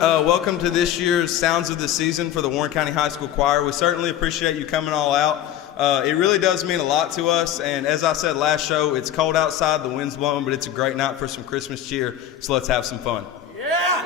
Welcome to this year's Sounds of the Season for the Warren County High School Choir. We certainly appreciate you coming all out. It really does mean a lot to us, and as I said last show, it's cold outside, the wind's blowing, but it's a great night for some Christmas cheer, so let's have some fun. Yeah!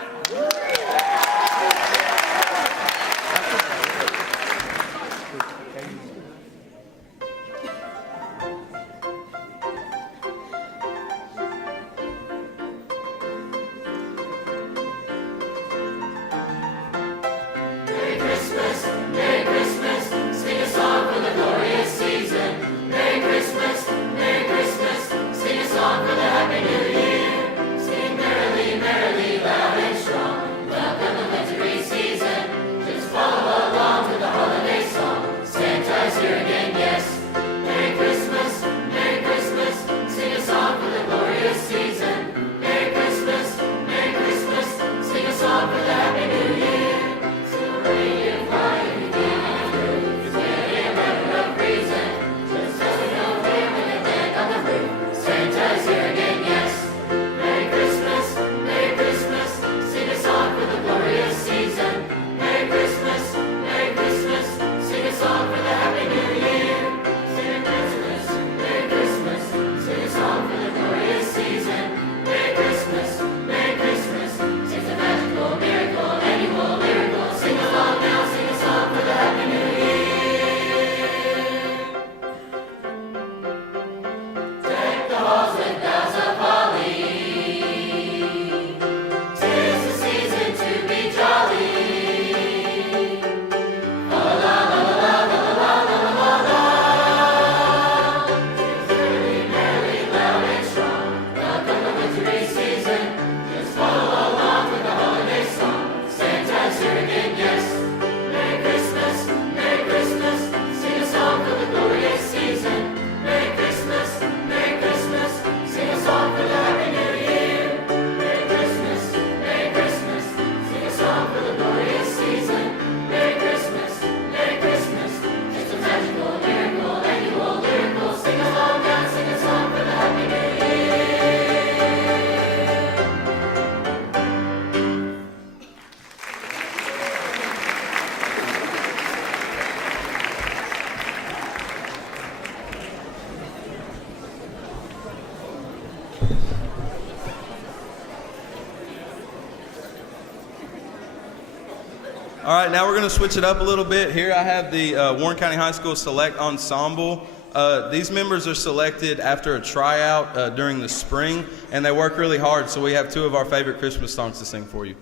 All right, now we're going to switch it up a little bit. Here I have the Warren County High School Select Ensemble. These members are selected after a tryout during the spring, and they work really hard, so we have two of our favorite Christmas songs to sing for you.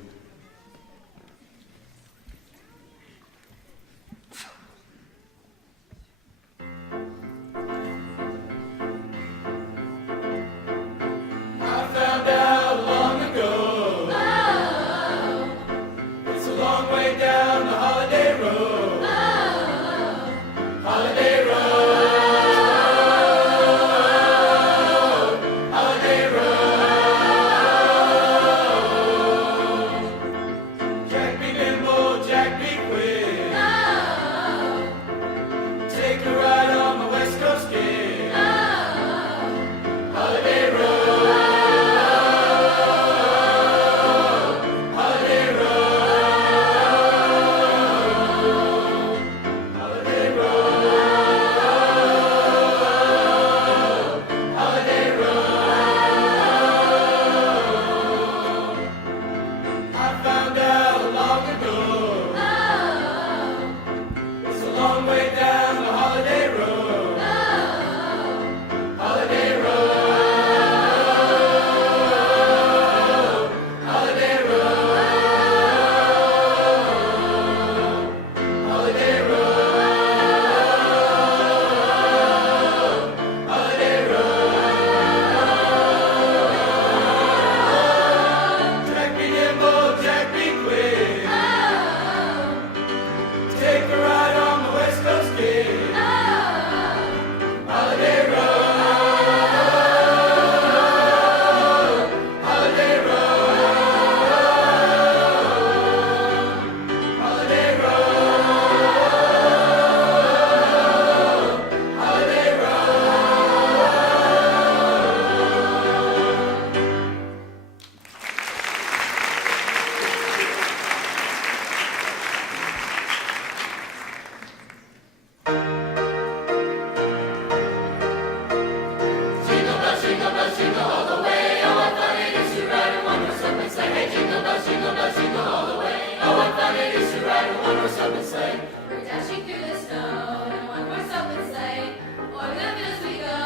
one-horse open sleigh. We're dashing through the snow in a one-horse open sleigh. O'er the fields we go,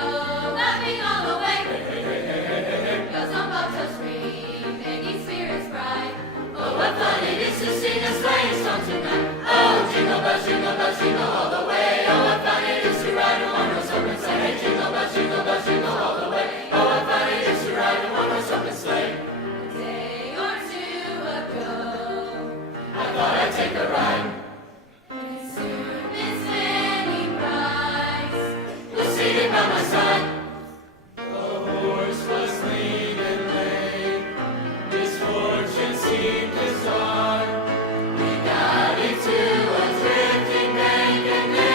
laughing all the way. Hey, hey, hey, hey, hey, hey, hey. Bells on bobtails ring, making spirits bright. Oh, what fun it is to sing a sleighing song tonight. Oh, jingle bells, jingle all the way. Oh, what fun it is to ride a one-horse open sleigh. Hey, jingle bells, jingle all the way. Oh, what fun it is to ride a one-horse open sleigh. A day or two ago, I thought I'd take a ride. And soon Miss Fanny Price was seated by my side. The horse was lean and lame, misfortune seemed his heart. We got into a drifting bank and then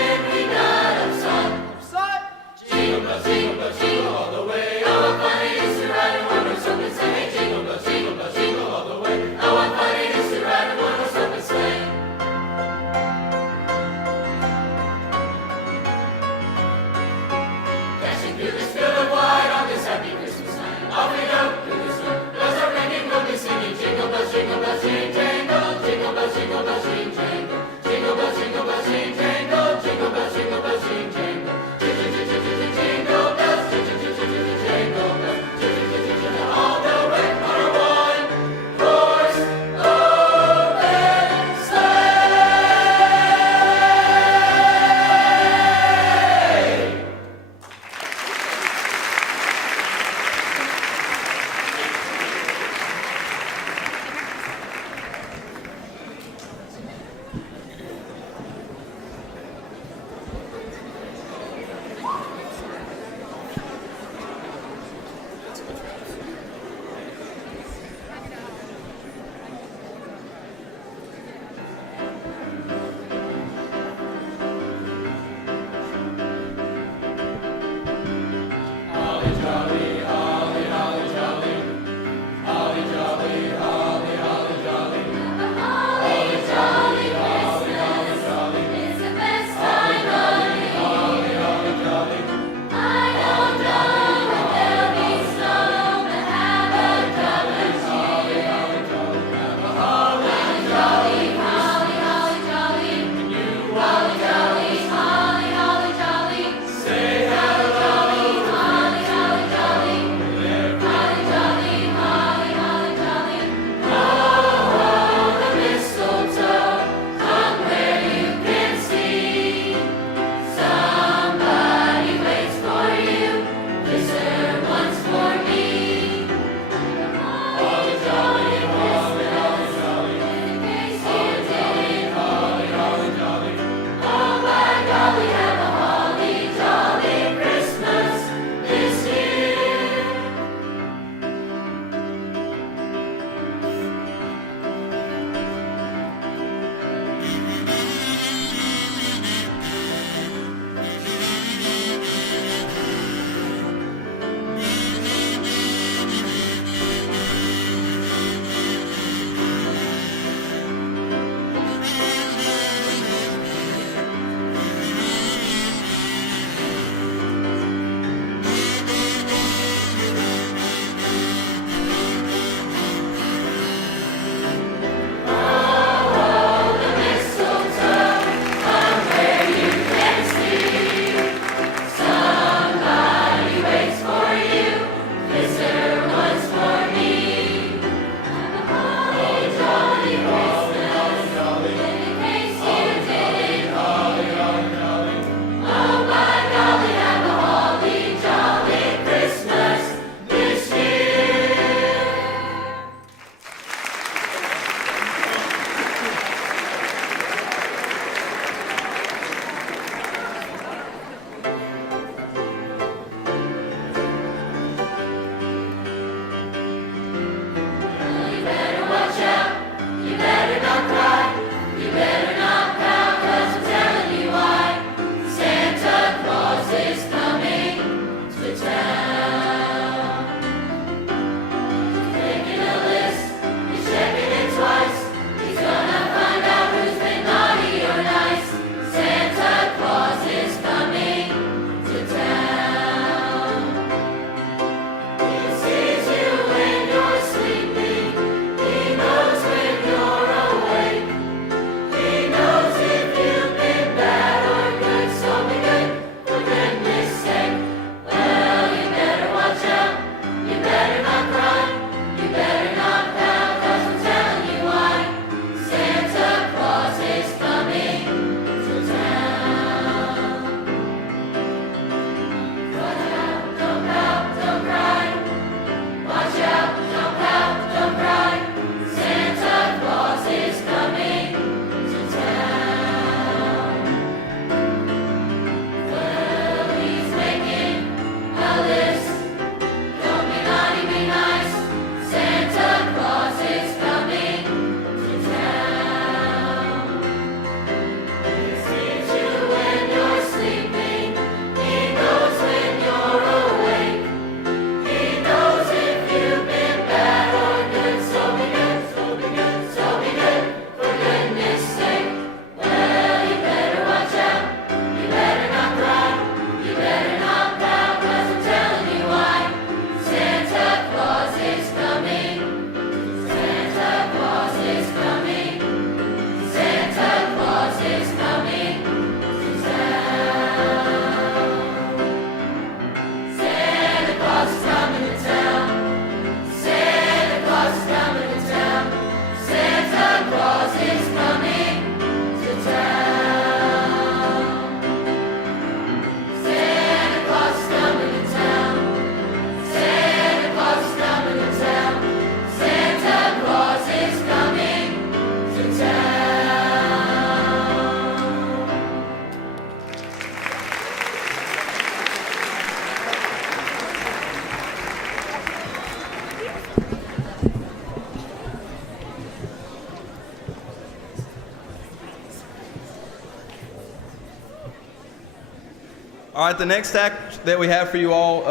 All right, the next act that we have for you all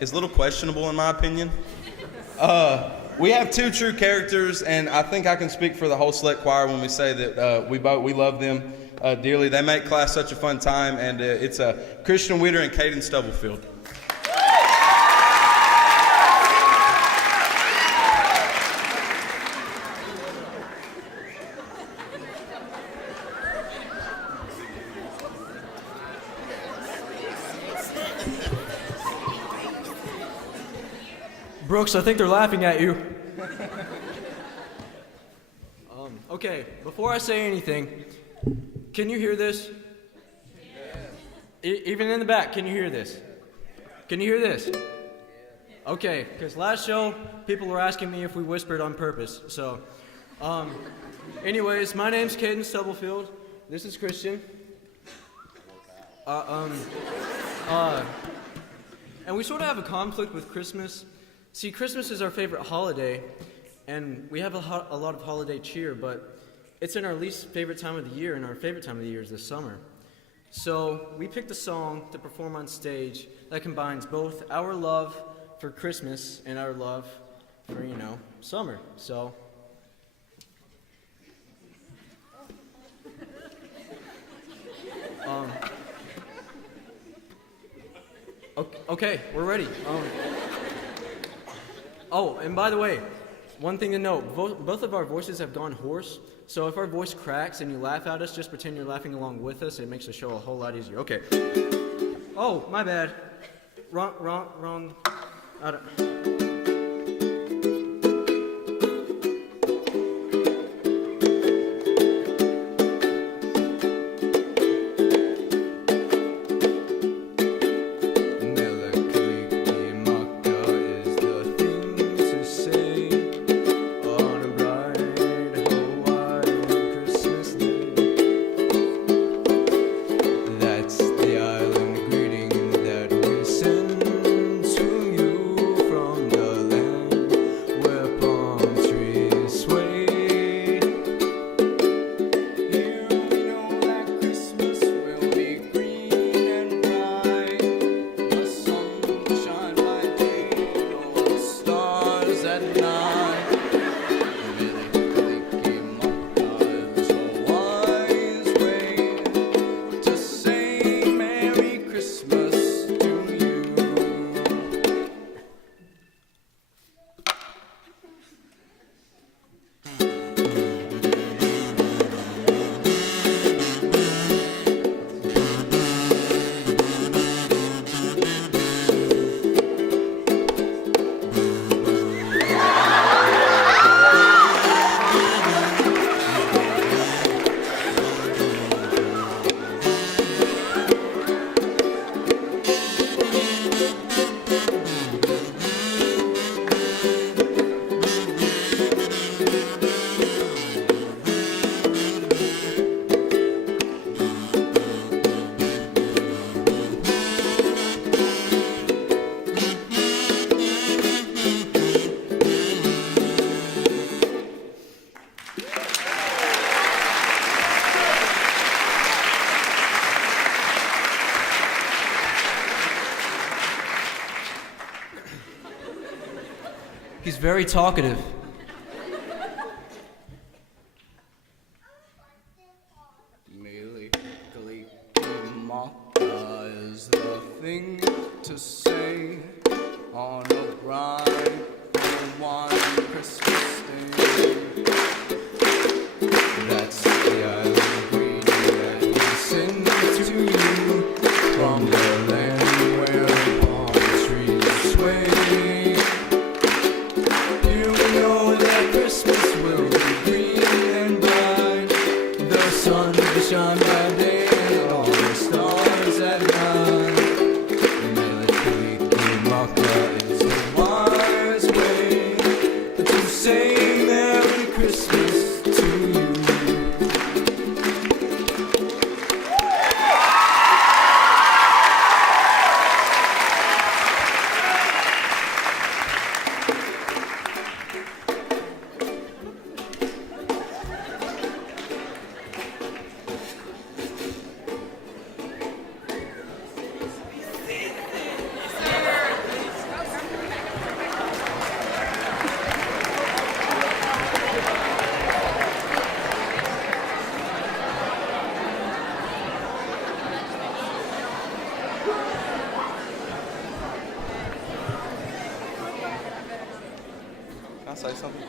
is a little questionable in my opinion. We have two true characters, and I think I can speak for the whole select choir when we say that we love them dearly. They make class such a fun time, and it's Christian Weeder and Caden Stubblefield. Brooks, I think they're laughing at you. Okay, before I say anything, can you hear this? Even in the back, can you hear this? Can you hear this? Okay, because last show, people were asking me if we whispered on purpose. So, anyways, my name's Caden Stubblefield. This is Christian. And we sort of have a conflict with Christmas. See, Christmas is our favorite holiday, and we have a lot of holiday cheer, but it's in our least favorite time of the year, and our favorite time of the year is the summer. So we picked a song to perform on stage that combines both our love for Christmas and our love for, summer. So, okay, we're ready. Oh, and by the way, one thing to note, both of our voices have gone hoarse, so if our voice cracks and you laugh at us, just pretend you're laughing along with us. It makes the show a whole lot easier. Okay. Oh, my bad. Wrong. He's very talkative. Is the thing to say on a bright and one Christmas day. That's the island green that we send to you from the land where palm trees sway. You know that Christmas will be green and bright. The sun will shine by day and all the stars at night. Melancholy Maka is a wise way to say Merry say something?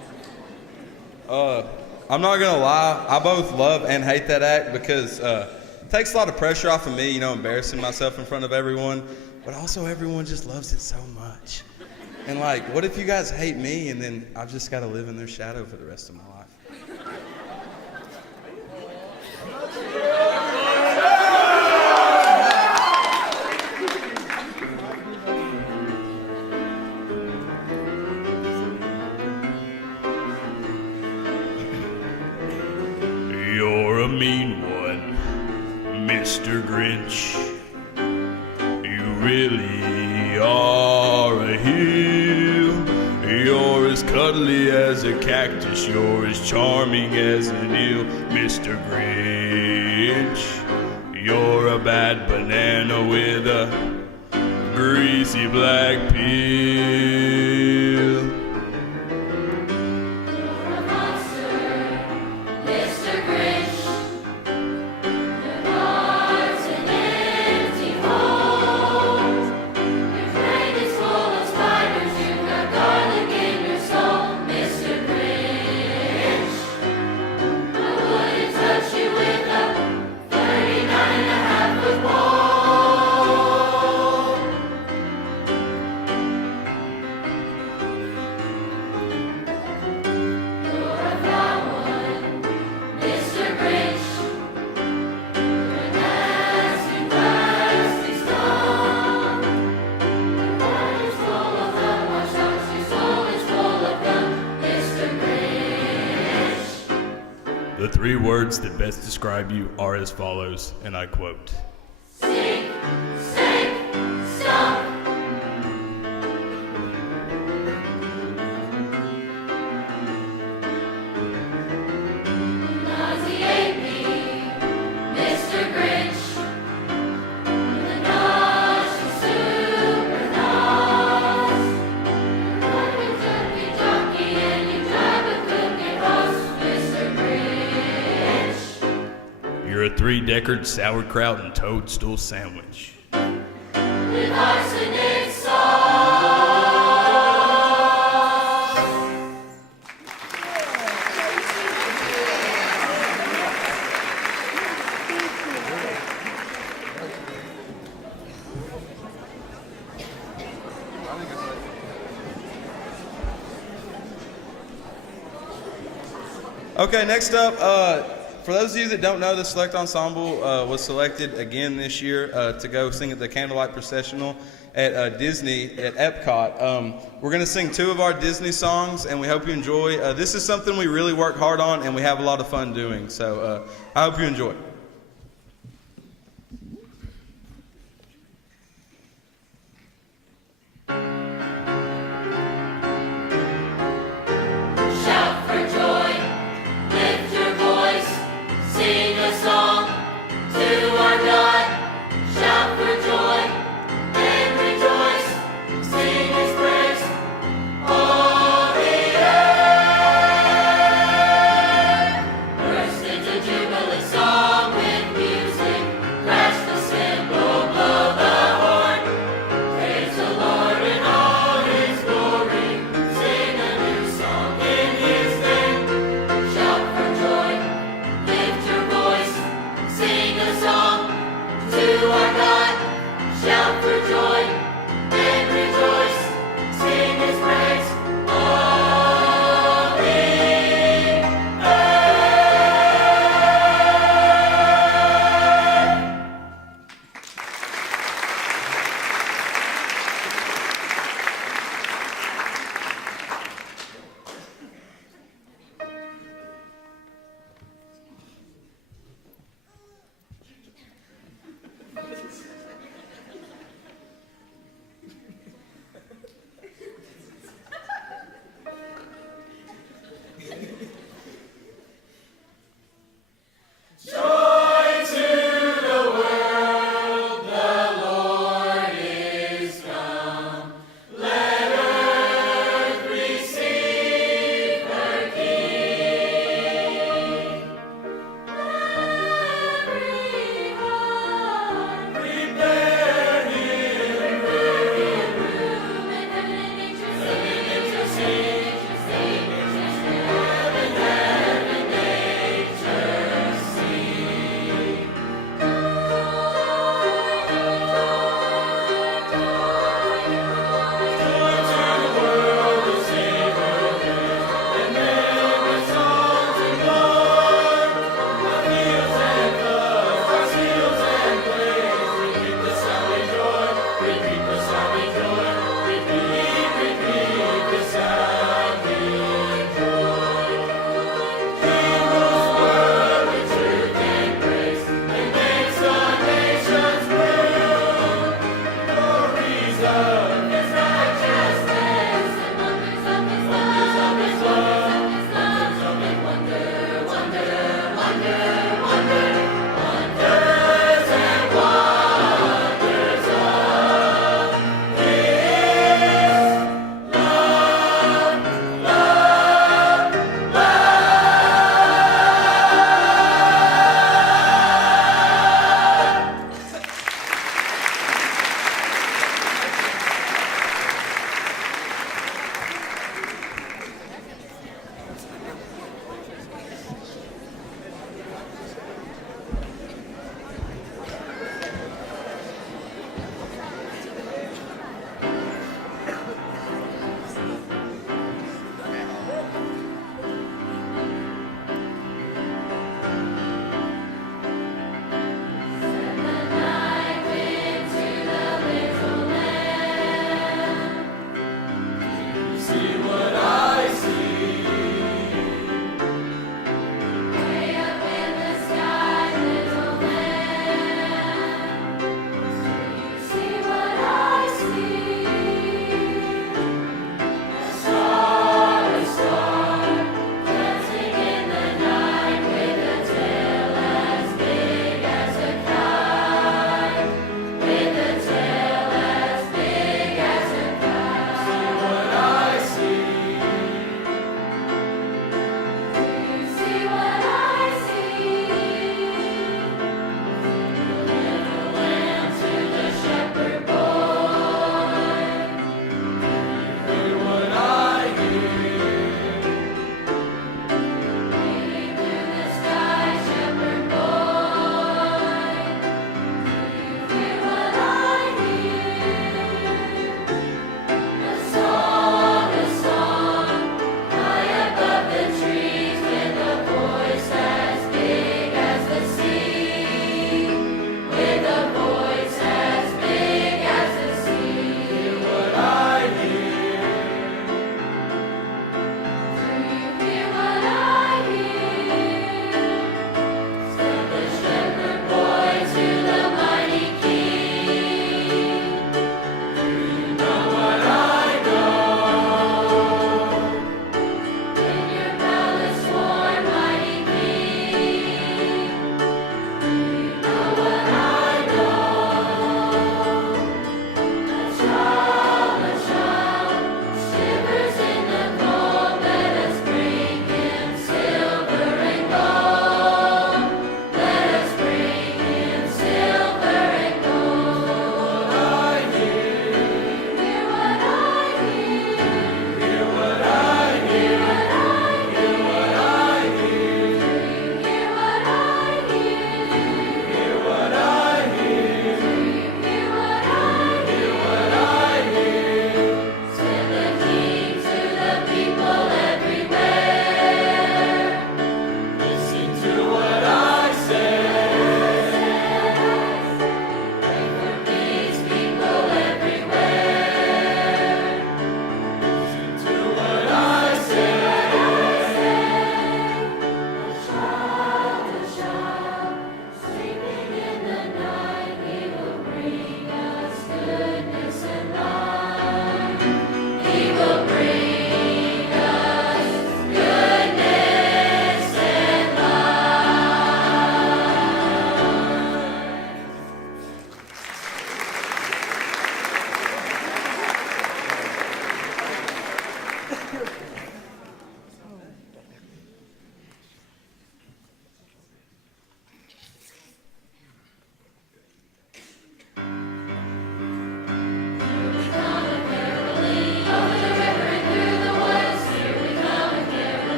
I'm not gonna lie. I both love and hate that act because it takes a lot of pressure off of me, you know, embarrassing myself in front of everyone. But also, everyone just loves it so much. And like, what if you guys hate me and then I've just got to live in their shadow for the rest of my life? You're a mean one, Mr. Grinch. You really are a heel. You're as cuddly as a cactus. You're as charming as an eel, Mr. Grinch. You're a bad banana with a greasy black peel. The three words that best describe you are as follows, and I quote. Sink, sink, stop. Nauseate me, Mr. Grinch. The naughty super nos. You're a dirty jockey and you drive a cookie horse, Mr. Grinch. You're a three-decker sauerkraut and toadstool sandwich. With arsenic sauce. Okay, next up, for those of you that don't know, the Select Ensemble was selected again this year to go sing at the Candlelight Processional at Disney at Epcot. We're going to sing two of our Disney songs, and we hope you enjoy. This is something we really work hard on, and we have a lot of fun doing, so I hope you enjoy. Shout for joy, lift your voice, sing a song to our God. Shout for joy and rejoice, sing His praise all the earth. Burst into jubilant song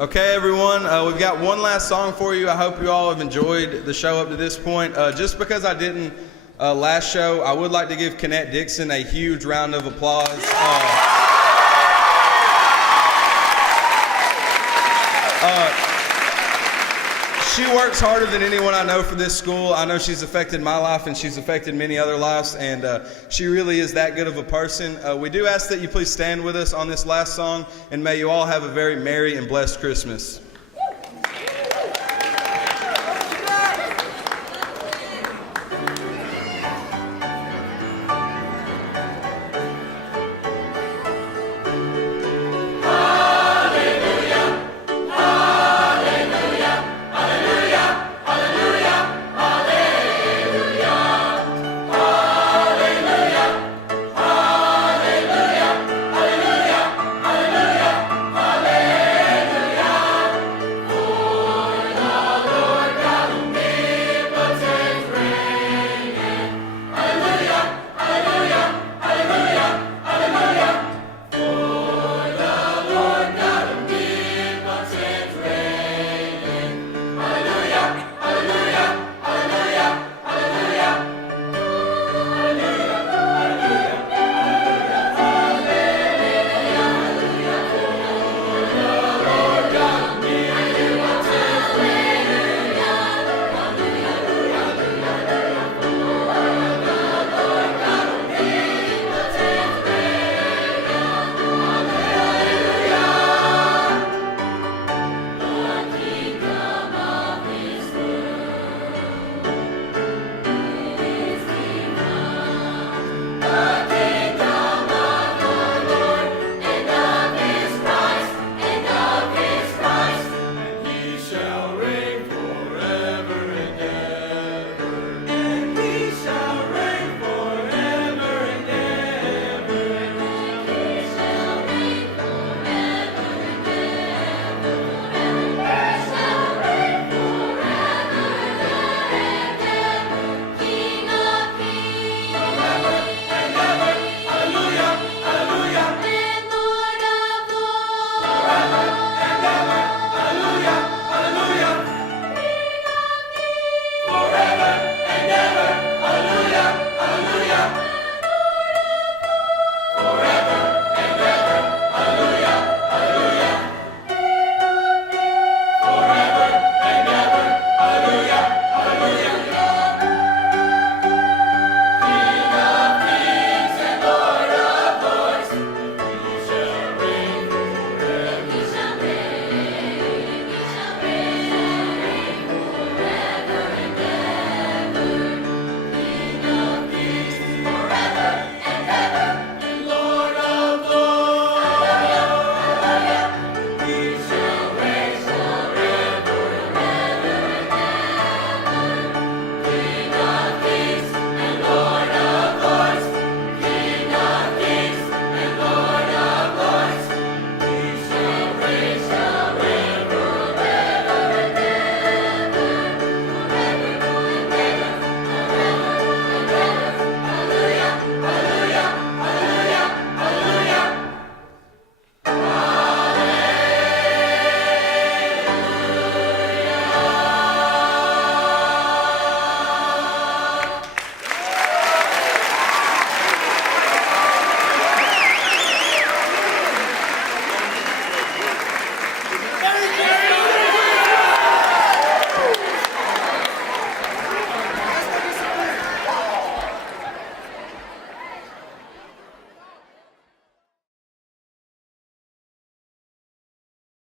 Okay, everyone, we've got one last song for you. I hope you all have enjoyed the show up to this point. Just because I didn't last show, I would like to give Kennette Dixon a huge round of applause. She works harder than anyone I know for this school. I know she's affected my life and she's affected many other lives, and she really is that good of a person. We do ask that you please stand with us on this last song, and may you all have a very merry and blessed Christmas.